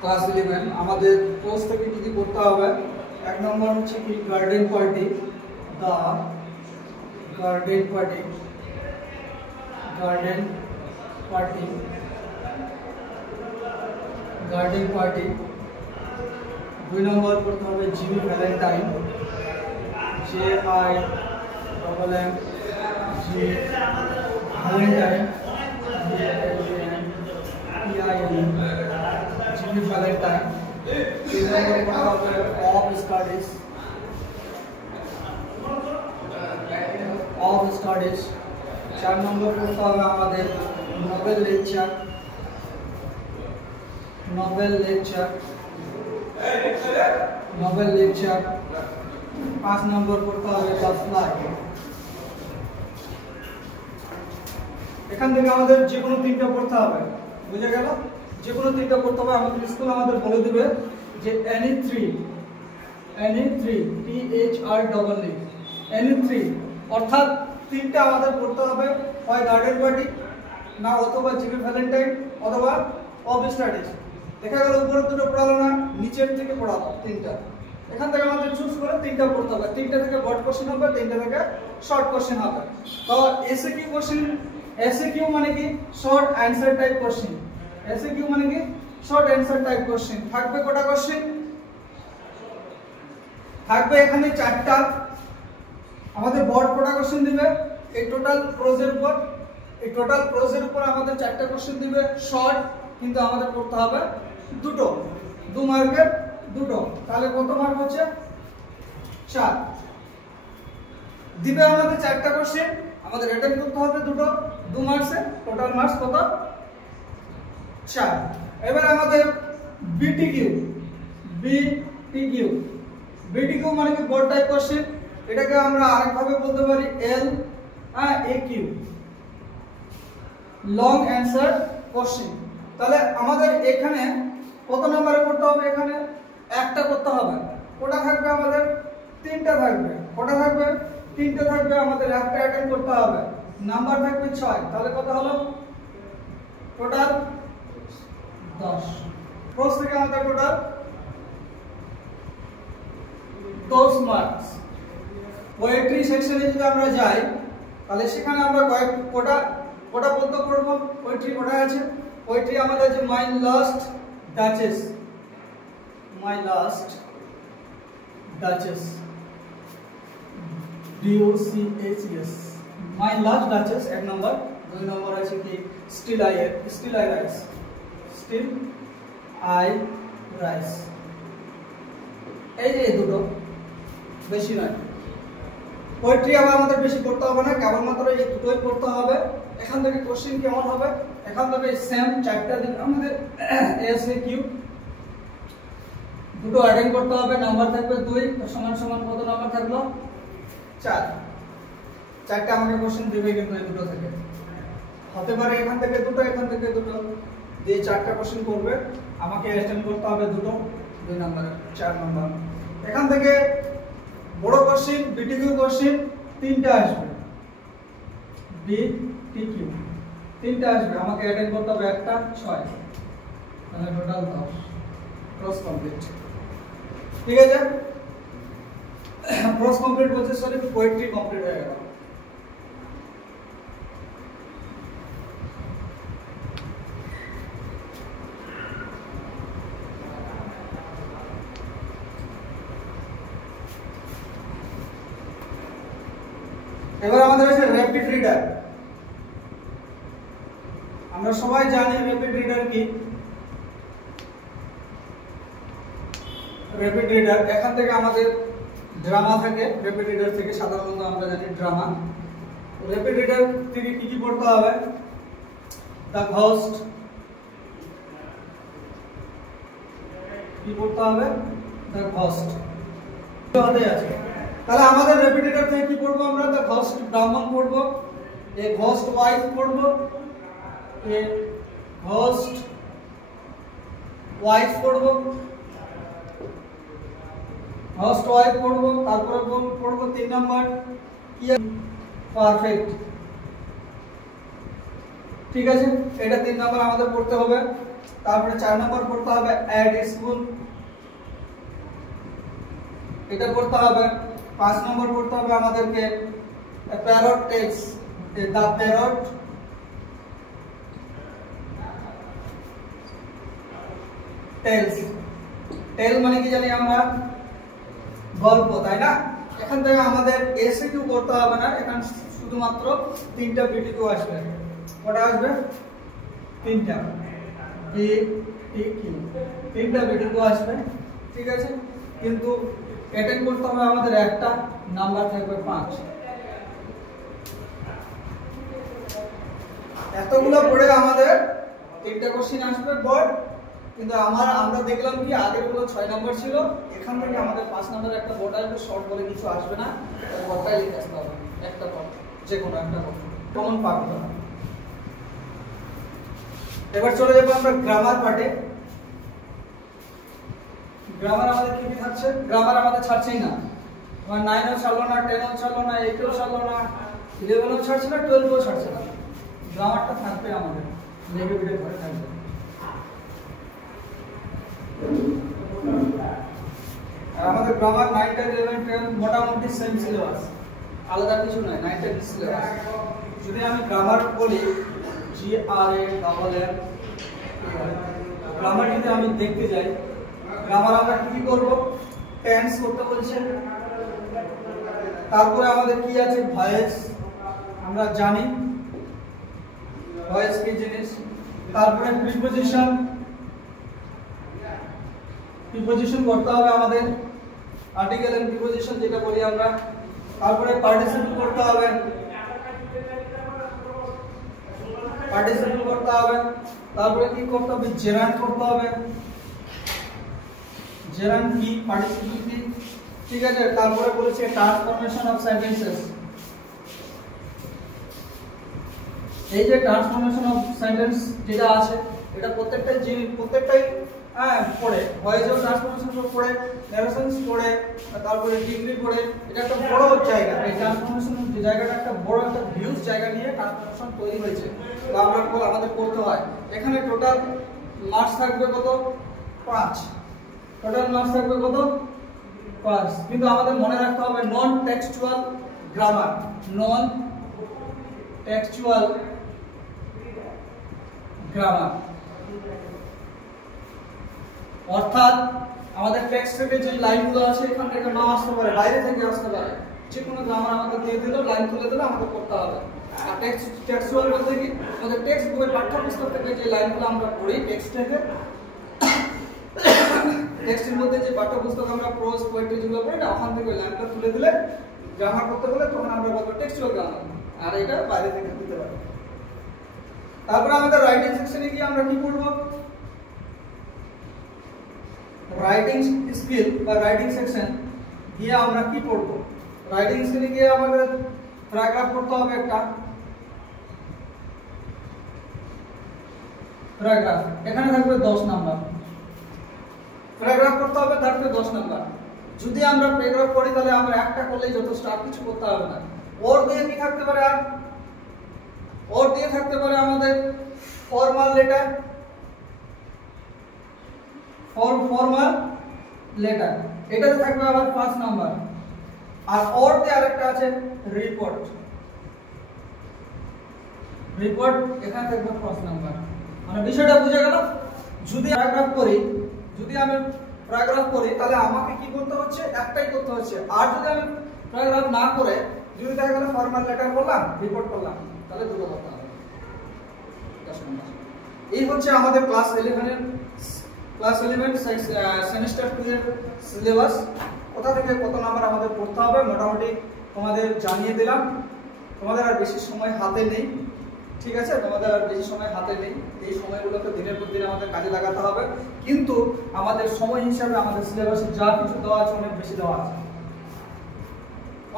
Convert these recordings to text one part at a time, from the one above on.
Class 11 আমাদের course থেকে কি কি করতে হবে। এক নম্বর হচ্ছে কি garden party, the garden party, garden party, garden party. 2 নম্বর করতে হবে Jimmy Valentine, JIMM G Valentine, Jimmy Valentine. 3 নম্বর করতে হবে অফ স্টাডিজ, অফ স্টাডিজ। 4 নম্বর করতে হবে আমাদের Nobel lecture, Nobel lecture, Nobel lecture. 5 নম্বর করতে হবে দ্য ফ্লাই। এখান থেকে আমাদের যে কোনো 3টা পড়তে হবে, বুঝে গেল? যে কোনো 3টা পড়তে হবে। আমাদের স্কুল আমাদের বলে দিবে যে any 3 THREE any 3 অর্থাৎ 3টা আমাদের পড়তে হবে, হয় গার্ডেন পার্টি না অথবা জিমি ভ্যালেন্টাইন অথবা অফ স্টাডিজ। দেখা গেল উপরের দুটো পড়ালো না, নিচের থেকে পড়ালো 3টা। এখান থেকে আমাদের চুজ করে 3টা পড়তে হবে। 3টা থেকে ব্রড কোশ্চেন হবে, 3টা থেকে শর্ট কোশ্চেন হবে। তো এসএকিউ কোশ্চেন, এসএকিউ মানে কি short answer type question, SAQ মানে কি শর্ট অ্যানসার টাইপ কোশ্চেন। থাকবে কটা কোশ্চেন? থাকবে এখানে 4টা। আমাদের ব্রড কটা কোশ্চেন দিবে এই টোটাল প্রোজের উপর, এই টোটাল প্রোজের উপর আমাদের 4টা কোশ্চেন দিবে শর্ট, কিন্তু আমাদের করতে হবে দুটো, 2 মার্কের দুটো। তাহলে কত মার্ক হচ্ছে? 4 দিবে আমাদের 4টা কোশ্চেন, আমাদের অ্যাটেম্প করতে হবে দুটো, 2 মার্কসে। টোটাল মার্কস কত? 4। এবার আমাদের বিটিকিউ, বিটিকিউ, বিটিকিউ মানে কি বোর্ড টাইপ কোশ্চেন। এটাকে আমরা আরেকভাবে বলতে পারি LAQ, লং অ্যানসার কোশ্চেন। তাহলে আমাদের এখানে কত নম্বরে করতে হবে? এখানে একটা করতে হবে। কোটা থাকবে আমাদের? 3টা থাকবে। কোটা থাকবে? 3টা থাকবে। আমাদের একটা অ্যাটেম্প করতে হবে, নাম্বার থাকবে 6। তাহলে কত হলো? টোটাল 10। প্রশ্ন থেকে আমাদের টোটাল 10 মার্কস। পোয়েট্রি সেকশনে যদি আমরা যাই তাহলে সেখানে আমরা কোটা পদ্য পড়ব। পোয়েট্রি কোটায় আছে? পোয়েট্রি আমাদের যে my last duchess, my last duchess, DOCHES, my last duchess 1 নম্বর। 2 নম্বর আছে কি still I rise, still I rise. এই যে দুটো, বেশি নয়। পোয়েট্রি আবার আমাদের বেশি পড়তে হবে না, কেবলমাত্র এই দুটোই পড়তে হবে। এখান থেকে কোশ্চেন কেমন হবে? এখান থেকে সেম 4টা দিন আমাদের এসএকিউ, দুটো অ্যাটেন্ড করতে হবে, নাম্বার থাকবে 2। তো সমান সমান কত নাম্বার থাকলো? 4। 4টা আমাকে কোশ্চেন দিবে, কিন্তু এই দুটো থেকে হতে পারে এখান থেকে দুটো, এখান থেকে দুটো, যে 4টা কোশ্চেন করবে আমাকে অ্যাটেন্ড করতে হবে দুটো, 2 নম্বরে 4 নম্বর। এখান থেকে বড় কোশ্চেন বিটিকিউ কোশ্চেন 3টা আসবে, বিটিকিউ 3টা আসবে, আমাকে অ্যাটেন্ড করতে হবে 1টা 6। তাহলে টোটাল 10। Cross complete. ঠিক আছে, ক্রস কমপ্লিট বলতে সরি পোয়েট্রি কমপ্লিট হয়ে গেল। এবার আমাদের আছে র‍্যাপিড রিডার। আমরা সবাই জানি র‍্যাপিড রিডার কি। র‍্যাপিড রিডার এখান থেকে আমাদের ড্রামা থাকে, র‍্যাপিড রিডার থেকে সাধারণত আমরা জানি ড্রামা। র‍্যাপিড রিডার থেকে কি কি পড়তে হবে? দ্য ঘোস্ট, কি পড়তে হবে? দ্য ঘোস্ট হতে আছে। তাহলে আমাদের র‍্যাপিড রিডার থেকে কি পড়বো আমরা? দ্য ঘোস্ট ব্রাহ্মণ পড়বো, এ ঘোস্ট ওয়াইফ পড়বো, এ ঘোস্ট ওয়াইফ পড়বো, ঘোস্ট ওয়াইফ পড়বো। তারপরে পড়বো 3 নম্বর পারফেক্ট। ঠিক আছে, এটা 3 নম্বর আমাদের পড়তে হবে। তারপরে 4 নম্বর পড়তে হবে অ্যাড স্কুল, এটা পড়তে হবে। 5 নম্বর পড়তে হবে আমাদেরকে parrot tales, the parrot tales. Tale মানে কি জানি আমরা? গল্প, তাই না? এখান থেকে আমাদের এসকিউ করতে হবে না, এখানে শুধুমাত্র 3টা বিটিকিউ আসবে। কটা আসবে? 3টা বিটিকিউ, 3টা বিটিকিউ আসবে, ঠিক আছে? কিন্তু অ্যাটেন্ড করতে হবে আমাদের একটা, নাম্বার থাকবে 5। এতগুলো পড়ে আমাদের 3টা কোশ্চেন আসবে বোর্ড। কিন্তু আমরা দেখলাম কি আগের গুলো 6 নম্বর ছিল, এখান থেকে আমাদের 5 নম্বরের একটা বোর্ড আসবে, শর্ট বলে কিছু আসবে না, ওই বোর্ডটাই লিখে আসতে হবে, একটা বোর্ড, যে কোনো একটা বোর্ড কমন পাবে। এবার চলে যাবো আমরা গ্রামার পার্টে। গ্রামার আমাদের কি থাকছে? গ্রামার আমাদের ছাড়ছেই না, আমার 9ও ছাড়লো না, 10ও ছাড়লো না, 8ও ছাড়লো না, 11ও ছাড়ছে না, 12ও ছাড়ছে না। গ্রামারটা থাকবে আমাদের, লেগে ভিডিও ঘরে থাকবে। আর আমাদের গ্রামার 9, 10, 11, 12 মোটামুটি সেম সিলেবাস, আলাদা কিছু নয়, 9, 10 সিলেবাস। যদি আমি গ্রামার বলি, GRAMMAR, গ্রামার যদি আমি দেখতে যাই, গ্রামার আমরা কি করব? টেন্স করতে বলছে, তারপরে আমাদের কি আছে? ভয়েস, আমরা জানি ভয়েস কি জিনিস। তারপরে প্রিপোজিশন, প্রিপোজিশন করতে হবে আমাদের, আর্টিকেল এন্ড প্রিপোজিশন যেটা বলি আমরা। তারপরে পার্টিসিপল করতে হবে, পার্টিসিপল করতে হবে। তারপরে কি করতে হবে? জেরান্ড করতে হবে, জেরান্ড কি, পার্টিসিপল কি, ঠিক আছে? তারপরে বলেছে ট্রান্সফরমেশন অফ সেন্টেন্সেস। এই যে ট্রান্সফরমেশন অফ সেন্টেন্স যেটা আছে, এটা প্রত্যেকটাই পড়ে, ভয়েসের ট্রান্সফরমেশন পড়ে, ন্যারেশনস পড়ে, তারপরে ডিগ্রি পড়ে। এটা একটা বড় জায়গা, এই ট্রান্সফরমেশন জায়গাটা একটা বড় একটা হিউজ জায়গা নিয়ে ট্রান্সফরমেশন তৈরি হয়েছে, তো আমাদের পড়তে হয়। এখানে টোটাল মার্কস থাকবে কত? 5। টোটাল মার্কস থাকবে কত? 5। কিন্তু আমাদের মনে রাখতে হবে নন টেক্সচুয়াল গ্রামার, নন টেক্সচুয়াল গ্রামার, অর্থাৎ আমাদের টেক্সট থেকে যে লাইনগুলো আছে এখান থেকে না আসতে পারে, বাইরে থেকে আসতে পারে, যে কোনো গ্রামার আমাদের দিয়ে দিল, লাইন তুলে দিলে আমাদের পড়তে হবে। আর টেক্সচুয়াল বলতে কি? আমাদের টেক্সট বই পাঠ্যপুস্তক থেকে যে লাইনগুলো আমরা পড়ি, টেক্সট থেকে, টেক্সটের মধ্যে যে পাঠ্যপুস্তক আমরা প্রোজ পোয়েট্রি যেগুলো পড়ি না, ওখান থেকে লাইনটা তুলে দিলে গ্রামার করতে হলে তখন আমরা বলবো টেক্সচুয়াল গ্রামার, আর এটা বাইরে থেকে দিতে পারি। তারপরে আমাদের রাইটিং সেকশনে গিয়ে আমরা কি পড়ব? রাইটিং স্কিল বা রাইটিং সেকশন গিয়ে আমরা কি পড়ব? রাইটিং স্কিলে গিয়ে আমাদের প্যারাগ্রাফ পড়তে হবে একটা, প্যারাগ্রাফ, এখানে থাকবে 10 নাম্বার। প্যারাগ্রাফ করতে হবে, থাকবে 10 নাম্বার। যদি আমরা প্যারাগ্রাফ পড়ি তাহলে আমরা একটা করলেই যথেষ্ট, আর কিছু করতে হবে না। ওর দিয়ে কি থাকতে পারে? আর ওর দিয়ে থাকতে পারে আমাদের ফর্মাল লেটার, ফর্মাল লেটার, এটাতে থাকবে আবার 5 নাম্বার। আর ওর দিয়ে আরেকটা আছে রিপোর্ট, রিপোর্ট এখানে থাকবে 5 নাম্বার। মানে বিষয়টা বুঝে গেল? যদি প্যারাগ্রাফ করি, যদি আমি প্যারাগ্রাফ করি তাহলে আমাকে কি করতে হচ্ছে? একটাই করতে হচ্ছে। আর যদি আমি প্যারাগ্রাফ না করে যদি দেখা গেল ফর্মাল লেটার করলাম, রিপোর্ট করলাম, তাহলে দুটো করতে হবে। এই হচ্ছে আমাদের ক্লাস 11 সেমিস্টার 2 এর সিলেবাস। কোথা থেকে কত নাম্বার আমাদের পড়তে হবে মোটামুটি তোমাদের জানিয়ে দিলাম। তোমাদের আর বেশি সময় হাতে নেই, ঠিক আছে? তোমাদের আর বেশি সময় হাতে নেই, এই সময়গুলোকে দিনের পর দিন আমাদের কাজে লাগাতে হবে। কিন্তু আমাদের সময় হিসাবে আমাদের সিলেবাসে যা কিছু দেওয়া আছে অনেক বেশি দেওয়া আছে,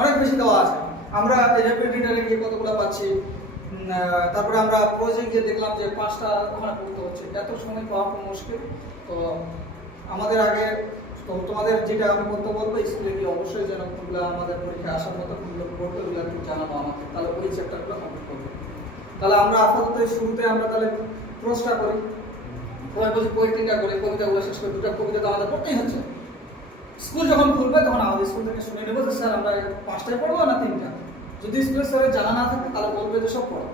অনেক বেশি দেওয়া আছে। আমরা র্যাপিড রিডারে গিয়ে কতগুলো পাচ্ছি, তারপরে আমরা প্রজেক্ট গিয়ে দেখলাম যে 5টা ওখানে পড়তে হচ্ছে, এত সময় পাওয়া খুব মুশকিল। তো আমাদের আগে তোমাদের যেটা আমি করতে বলবো, স্কুলে গিয়ে অবশ্যই যেন কোনগুলো আমাদের পরীক্ষায় আসার মতো কোনগুলো পড়তে, ওগুলো একটু জানাবো আমাকে, তাহলে ওই চ্যাপ্টারগুলো কমপ্লিট করবো। তাহলে আমরা আপাতত শুরুতে আমরা তাহলে প্রশ্নটা করি। সবাই বলছে পোয়েট্রিটা করে কবিতাগুলো শেষ করে, দুটো কবিতা তো আমাদের পড়তেই হচ্ছে। স্কুল যখন খুলবে তখন আমাদের স্কুল থেকে শুনে নেবো যে স্যার আমরা 5টায় পড়বো না 3টা। যদি স্কুলের স্যারের জানা না থাকে তাহলে বলবে যে সব পড়ো,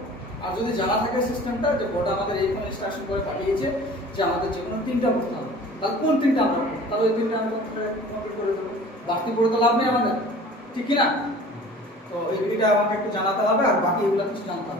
আর যদি জানা থাকে সিস্টেমটা যে বোর্ড আমাদের এইখানে ইনস্ট্রাকশন করে পাঠিয়েছে যে আমাদের যে কোনো 3টা পড়তে হবে, তাহলে কোন 3টা আমরা পড়বো, তাহলে ওই 3টা আমরা কমপ্লিট করে দেবো। বাকি পড়ে তো লাভ নেই আমাদের, ঠিক কিনা? তো এটা আমাকে একটু জানাতে হবে, আর বাকি এগুলো কিছু জানতে হবে।